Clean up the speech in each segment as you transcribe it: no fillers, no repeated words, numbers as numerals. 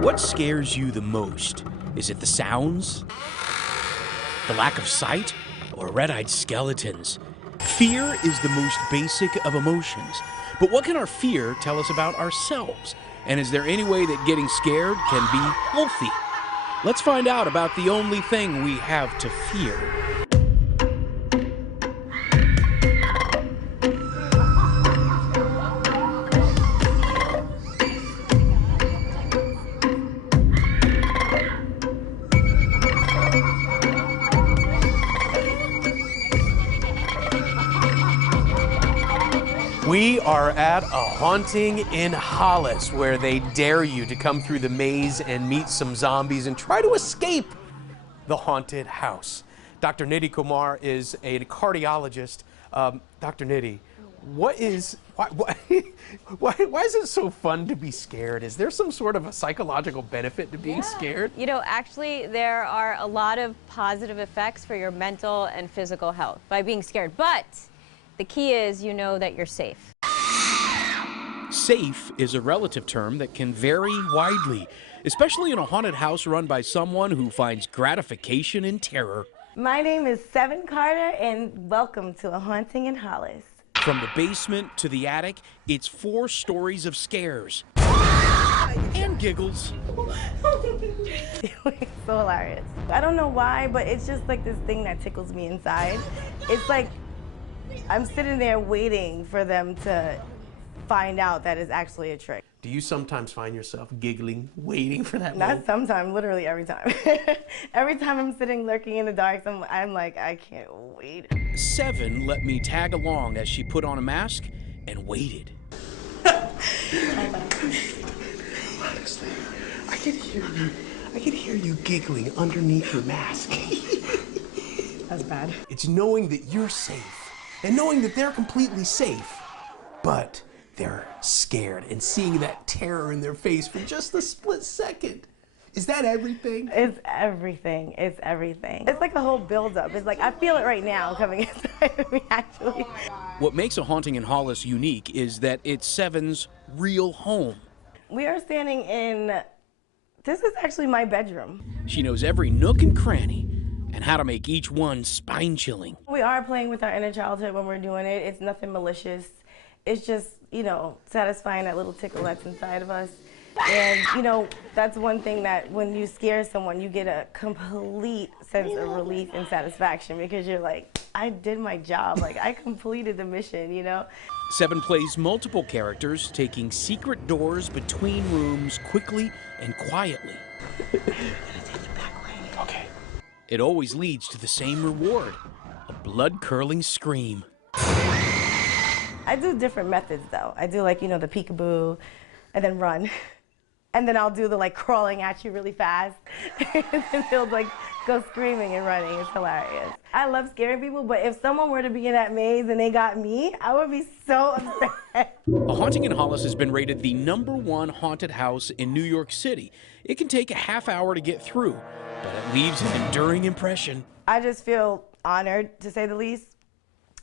What scares you the most? Is it the sounds, the lack of sight, or red-eyed skeletons? Fear is the most basic of emotions. But what can our fear tell us about ourselves? And is there any way that getting scared can be healthy? Let's find out about the only thing we have to fear. We are at a haunting in Hollis where they dare you to come through the maze and meet some zombies and try to escape the haunted house. Dr. Nidhi Kumar is a cardiologist. Dr. Nidhi, why is it so fun to be scared? Is there some sort of a psychological benefit to being scared? You know, actually, there are a lot of positive effects for your mental and physical health by being scared. But the key is you know that you're safe. Safe is a relative term that can vary widely, especially in a haunted house run by someone who finds gratification in terror. My name is Seven Carter, and welcome to A Haunting in Hollis. From the basement to the attic, it's 4 stories of scares and giggles. It's so hilarious. I don't know why, but it's just like this thing that tickles me inside. It's like I'm sitting there waiting for them to find out that it's actually a trick. Do you sometimes find yourself giggling, waiting for that Not moment? sometimes, literally every time. Every time I'm sitting lurking in the dark, I'm like, I can't wait. Seven let me tag along as she put on a mask and waited. Honestly, I could hear you giggling underneath your mask. That's bad. It's knowing that you're safe and knowing that they're completely safe, but they're scared and seeing that terror in their face for just a split second. Is that everything? It's everything. It's everything. It's like a whole buildup. It's like I feel it right now coming inside of me, actually. What makes A Haunting in Hollis unique is that it's Seven's real home. We are standing in, this is actually my bedroom. She knows every nook and cranny and how to make each one spine-chilling. We are playing with our inner childhood when we're doing it. It's nothing malicious. It's just, you know, satisfying that little tickle that's inside of us. And, you know, that's one thing that when you scare someone, you get a complete sense of relief and satisfaction because you're like, I did my job. Like, I completed the mission, you know? Seven plays multiple characters, taking secret doors between rooms quickly and quietly. Okay. It always leads to the same reward, a blood-curdling scream. I do different methods, though. I do, like, you know, the peekaboo and then run. And then I'll do the, like, crawling at you really fast. And then they'll, like, go screaming and running. It's hilarious. I love scaring people, but if someone were to be in that maze and they got me, I would be so upset. A Haunting in Hollis has been rated the #1 haunted house in New York City. It can take a half hour to get through, but it leaves an enduring impression. I just feel honored, to say the least.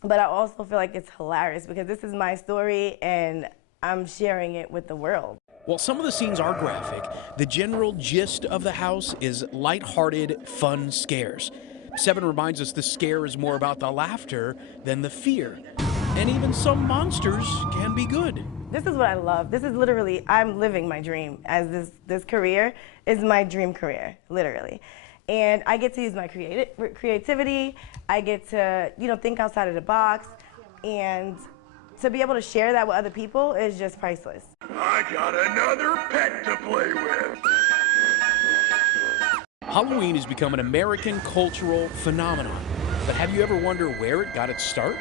But I also feel like it's hilarious because this is my story and I'm sharing it with the world. While some of the scenes are graphic, the general gist of the house is lighthearted, fun scares. Seven reminds us the scare is more about the laughter than the fear. And even some monsters can be good. This is what I love. This is literally, I'm living my dream. As this career is my dream career, literally. And I get to use my creativity. I get to, you know, think outside of the box. And to be able to share that with other people is just priceless. I got another pet to play with. Halloween has become an American cultural phenomenon. But have you ever wondered where it got its start?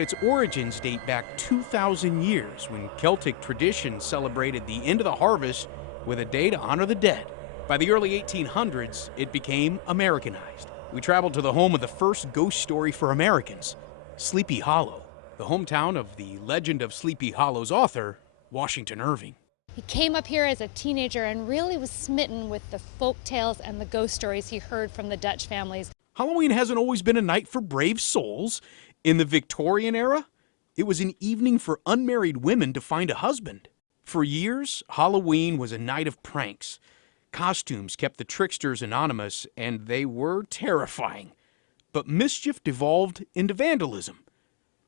Its origins date back 2,000 years when Celtic tradition celebrated the end of the harvest with a day to honor the dead. By the early 1800s, it became Americanized. We traveled to the home of the first ghost story for Americans, Sleepy Hollow, the hometown of the Legend of Sleepy Hollow's author, Washington Irving. He came up here as a teenager and really was smitten with the folk tales and the ghost stories he heard from the Dutch families. Halloween hasn't always been a night for brave souls. In the Victorian era, it was an evening for unmarried women to find a husband. For years, Halloween was a night of pranks. Costumes kept the tricksters anonymous, and they were terrifying. But mischief devolved into vandalism.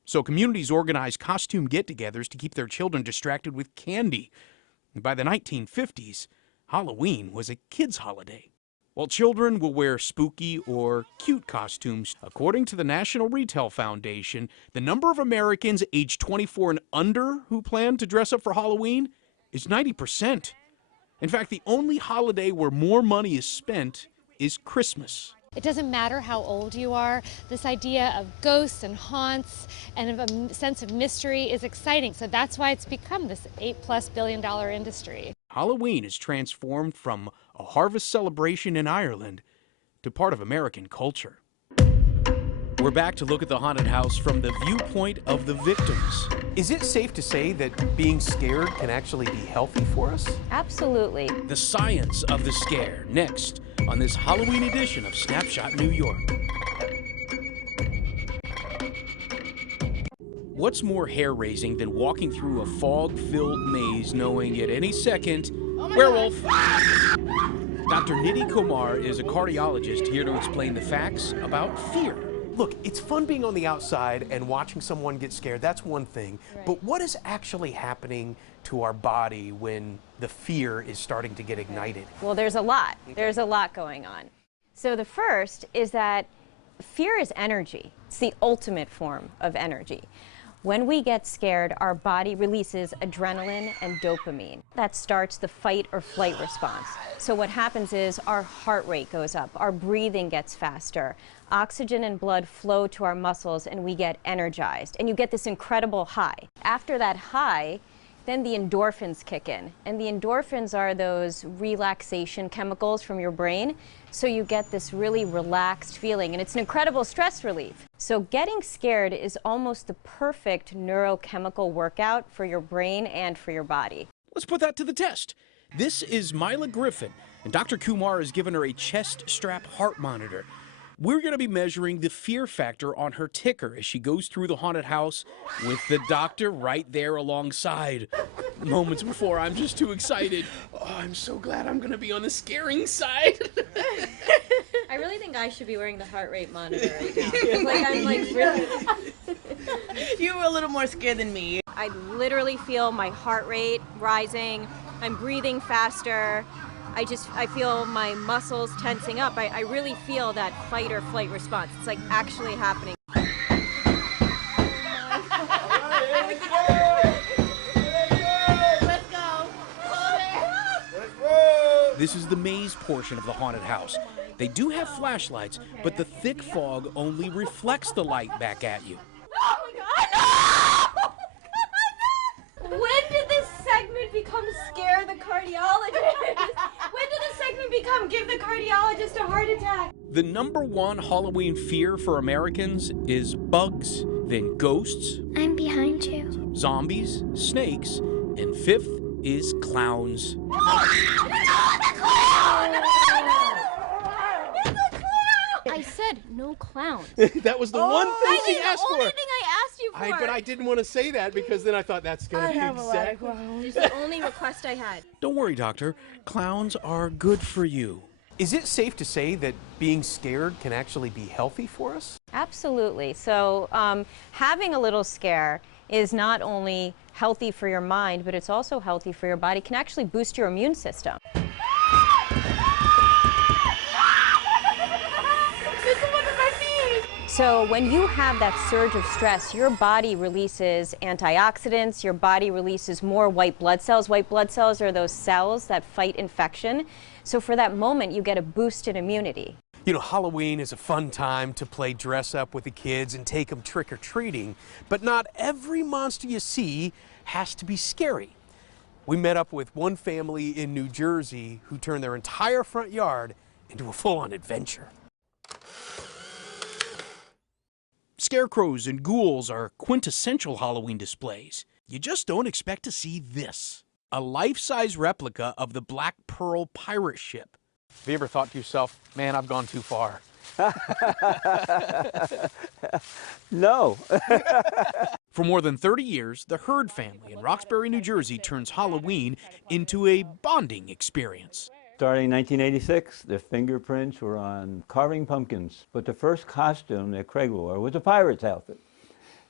So communities organized costume get-togethers to keep their children distracted with candy. By the 1950s, Halloween was a kids' holiday. While children will wear spooky or cute costumes, according to the National Retail Foundation, the number of Americans aged 24 and under who plan to dress up for Halloween is 90%. In fact, the only holiday where more money is spent is Christmas. It doesn't matter how old you are, this idea of ghosts and haunts and of a sense of mystery is exciting. So that's why it's become this $8+ billion industry. Halloween is transformed from a harvest celebration in Ireland to part of American culture. We're back to look at the haunted house from the viewpoint of the victims. Is it safe to say that being scared can actually be healthy for us? Absolutely. The science of the scare, next on this Halloween edition of Snapshot New York. What's more hair-raising than walking through a fog-filled maze knowing at any second, werewolf! Dr. Nidhi Kumar is a cardiologist here to explain the facts about fear. Look, it's fun being on the outside and watching someone get scared. That's one thing. Right. But what is actually happening to our body when the fear is starting to get ignited? Well, there's a lot. There's a lot going on. So the first is that fear is energy. It's the ultimate form of energy. When we get scared, our body releases adrenaline and dopamine. That starts the fight or flight response. So what happens is our heart rate goes up, our breathing gets faster, oxygen and blood flow to our muscles, and we get energized. And you get this incredible high. After that high, then the endorphins kick in. And the endorphins are those relaxation chemicals from your brain. So you get this really relaxed feeling, and it's an incredible stress relief. So getting scared is almost the perfect neurochemical workout for your brain and for your body. Let's put that to the test. This is Mila Griffin, and Dr. Kumar has given her a chest strap heart monitor. We're going to be measuring the fear factor on her ticker as she goes through the haunted house with the doctor right there alongside. Moments before, I'm just too excited. Oh, I'm so glad I'm going to be on the scaring side. I really think I should be wearing the heart rate monitor right now. I'm really... You were a little more scared than me. I literally feel my heart rate rising. I'm breathing faster. I feel my muscles tensing up. I really feel that fight or flight response. It's like actually happening. Let's go. This is the maze portion of the haunted house. They do have flashlights, but the thick fog only reflects the light back at you. Oh my God, no! When did this segment become Scare the Cardiologist? When did this segment become Give the Cardiologist a Heart Attack? The #1 Halloween fear for Americans is bugs, then ghosts, I'm behind you. zombies, snakes, and fifth is clowns. I said no clowns. That was the one thing she asked The only for. thing I asked you for. But I didn't want to say that because then I thought that's going to be exactly. It's the only request I had. Don't worry, doctor. Clowns are good for you. Is it safe to say that being scared can actually be healthy for us? Absolutely. So having a little scare is not only healthy for your mind, but it's also healthy for your body. It can actually boost your immune system. So when you have that surge of stress, your body releases antioxidants, your body releases more white blood cells. White blood cells are those cells that fight infection. So for that moment, you get a boost in immunity. You know, Halloween is a fun time to play dress up with the kids and take them trick-or-treating, but not every monster you see has to be scary. We met up with one family in New Jersey who turned their entire front yard into a full-on adventure. Scarecrows and ghouls are quintessential Halloween displays. You just don't expect to see this. A life-size replica of the Black Pearl pirate ship. Have you ever thought to yourself, man, I've gone too far? No. For more than 30 years, the Hurd family in Roxbury, New Jersey turns Halloween into a bonding experience. Starting in 1986, the fingerprints were on carving pumpkins, but the first costume that Craig wore was a pirate's outfit.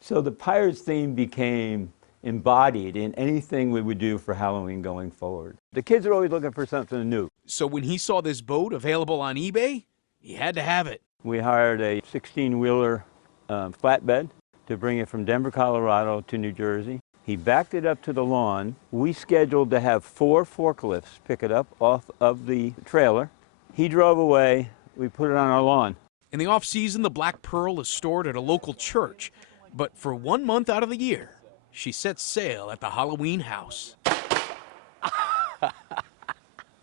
So the pirate's theme became embodied in anything we would do for Halloween going forward. The kids are always looking for something new. So when he saw this boat available on eBay, he had to have it. We hired a 16-wheeler flatbed to bring it from Denver, Colorado to New Jersey. He backed it up to the lawn. We scheduled to have 4 forklifts pick it up off of the trailer. He drove away. We put it on our lawn. In the off-season, the Black Pearl is stored at a local church. But for 1 month out of the year, she sets sail at the Halloween house.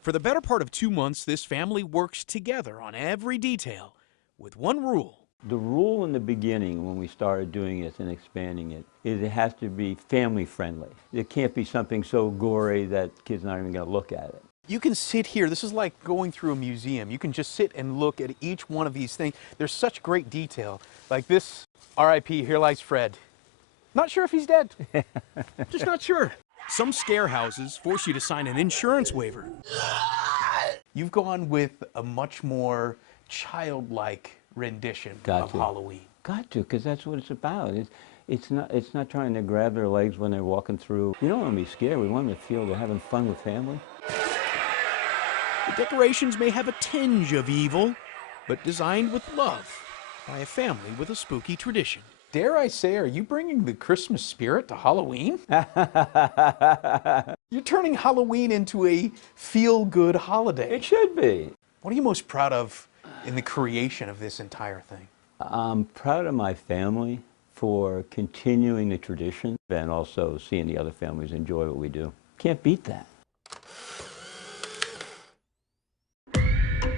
For the better part of 2 months, this family works together on every detail with one rule. The rule in the beginning when we started doing this and expanding it is it has to be family friendly. It can't be something so gory that kids are not even going to look at it. You can sit here. This is like going through a museum. You can just sit and look at each one of these things. There's such great detail. Like this, R.I.P., here lies Fred. Not sure if he's dead. Just not sure. Some scare houses force you to sign an insurance waiver. You've gone with a much more childlike rendition of Halloween. Got to, because that's what it's about. It's not trying to grab their legs when they're walking through. You don't want to be scared. We want them to feel they're having fun with family. The decorations may have a tinge of evil, but designed with love by a family with a spooky tradition. Dare I say, are you bringing the Christmas spirit to Halloween? You're turning Halloween into a feel-good holiday. It should be. What are you most proud of in the creation of this entire thing? I'm proud of my family for continuing the tradition and also seeing the other families enjoy what we do. Can't beat that.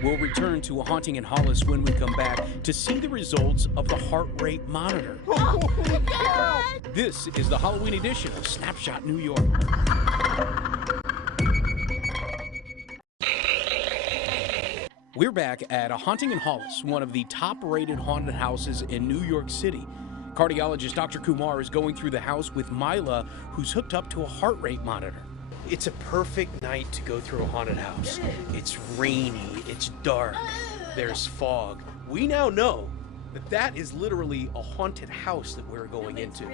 We'll return to A Haunting in Hollis when we come back to see the results of the heart rate monitor. Oh my gosh! This is the Halloween edition of Snapshot New York. We're back at A Haunting in Hollis, one of the top-rated haunted houses in New York City. Cardiologist Dr. Kumar is going through the house with Mila, who's hooked up to a heart rate monitor. It's a perfect night to go through a haunted house. It's rainy, it's dark, there's fog. We now know that that is literally a haunted house that we're going into.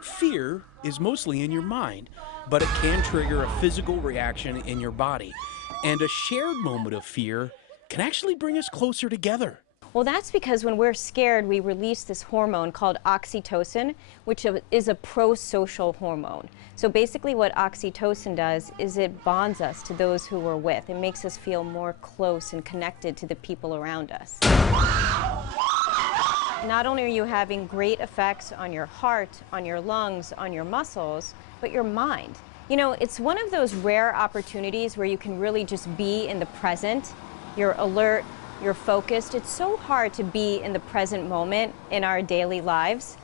Fear is mostly in your mind, but it can trigger a physical reaction in your body. And a shared moment of fear can actually bring us closer together. Well, that's because when we're scared, we release this hormone called oxytocin, which is a pro-social hormone. So basically what oxytocin does is it bonds us to those who we're with. It makes us feel more close and connected to the people around us. Not only are you having great effects on your heart, on your lungs, on your muscles, but your mind. You know, it's one of those rare opportunities where you can really just be in the present. You're alert, you're focused. It's so hard to be in the present moment in our daily lives.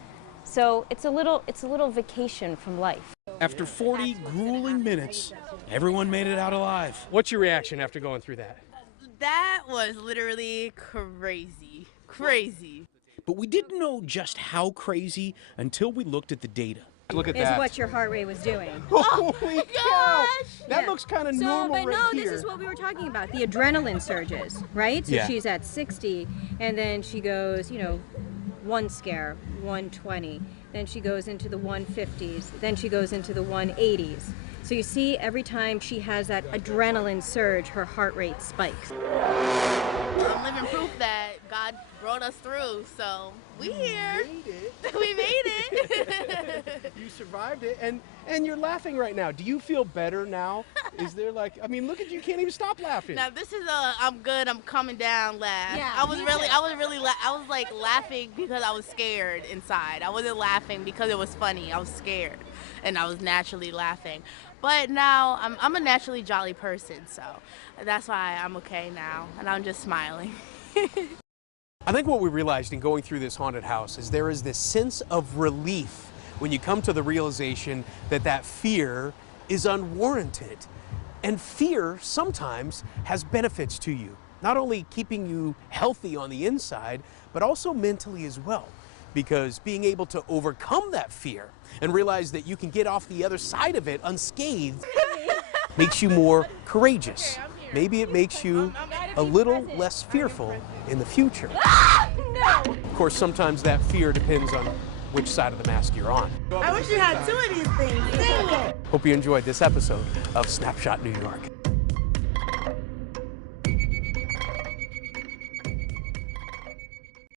So it's a little vacation from life. After 40 grueling minutes, everyone made it out alive. What's your reaction after going through that? That was literally crazy. Crazy. But we didn't know just how crazy until we looked at the data. Look at Is that. what your heart rate was doing. Holy cow! That Yeah. looks kind of So, normal but right no, here. this is what we were talking about, the adrenaline surges, right? So Yeah. she's at 60, and then she goes, you know, one scare, 120. Then she goes into the 150s. Then she goes into the 180s. So you see, every time she has that adrenaline surge, her heart rate spikes. I'm living proof that God brought us through, so we here. We made it. You survived it, and you're laughing right now. Do you feel better now? Is there like, I mean, look at you, can't even stop laughing. Now this is a I'm good, I'm coming down laugh. Yeah, I was like laughing because I was scared inside. I wasn't laughing because it was funny. I was scared, and I was naturally laughing. But now I'm a naturally jolly person, so that's why I'm okay now, and I'm just smiling. I think what we realized in going through this haunted house is there is this sense of relief when you come to the realization that that fear is unwarranted. And fear sometimes has benefits to you, not only keeping you healthy on the inside, but also mentally as well. Because being able to overcome that fear and realize that you can get off the other side of it unscathed makes you more courageous. Maybe it makes you a little less fearful in the future. Of course, sometimes that fear depends on which side of the mask you're on. I wish you had two of these things. Dang it. Hope you enjoyed this episode of Snapshot New York.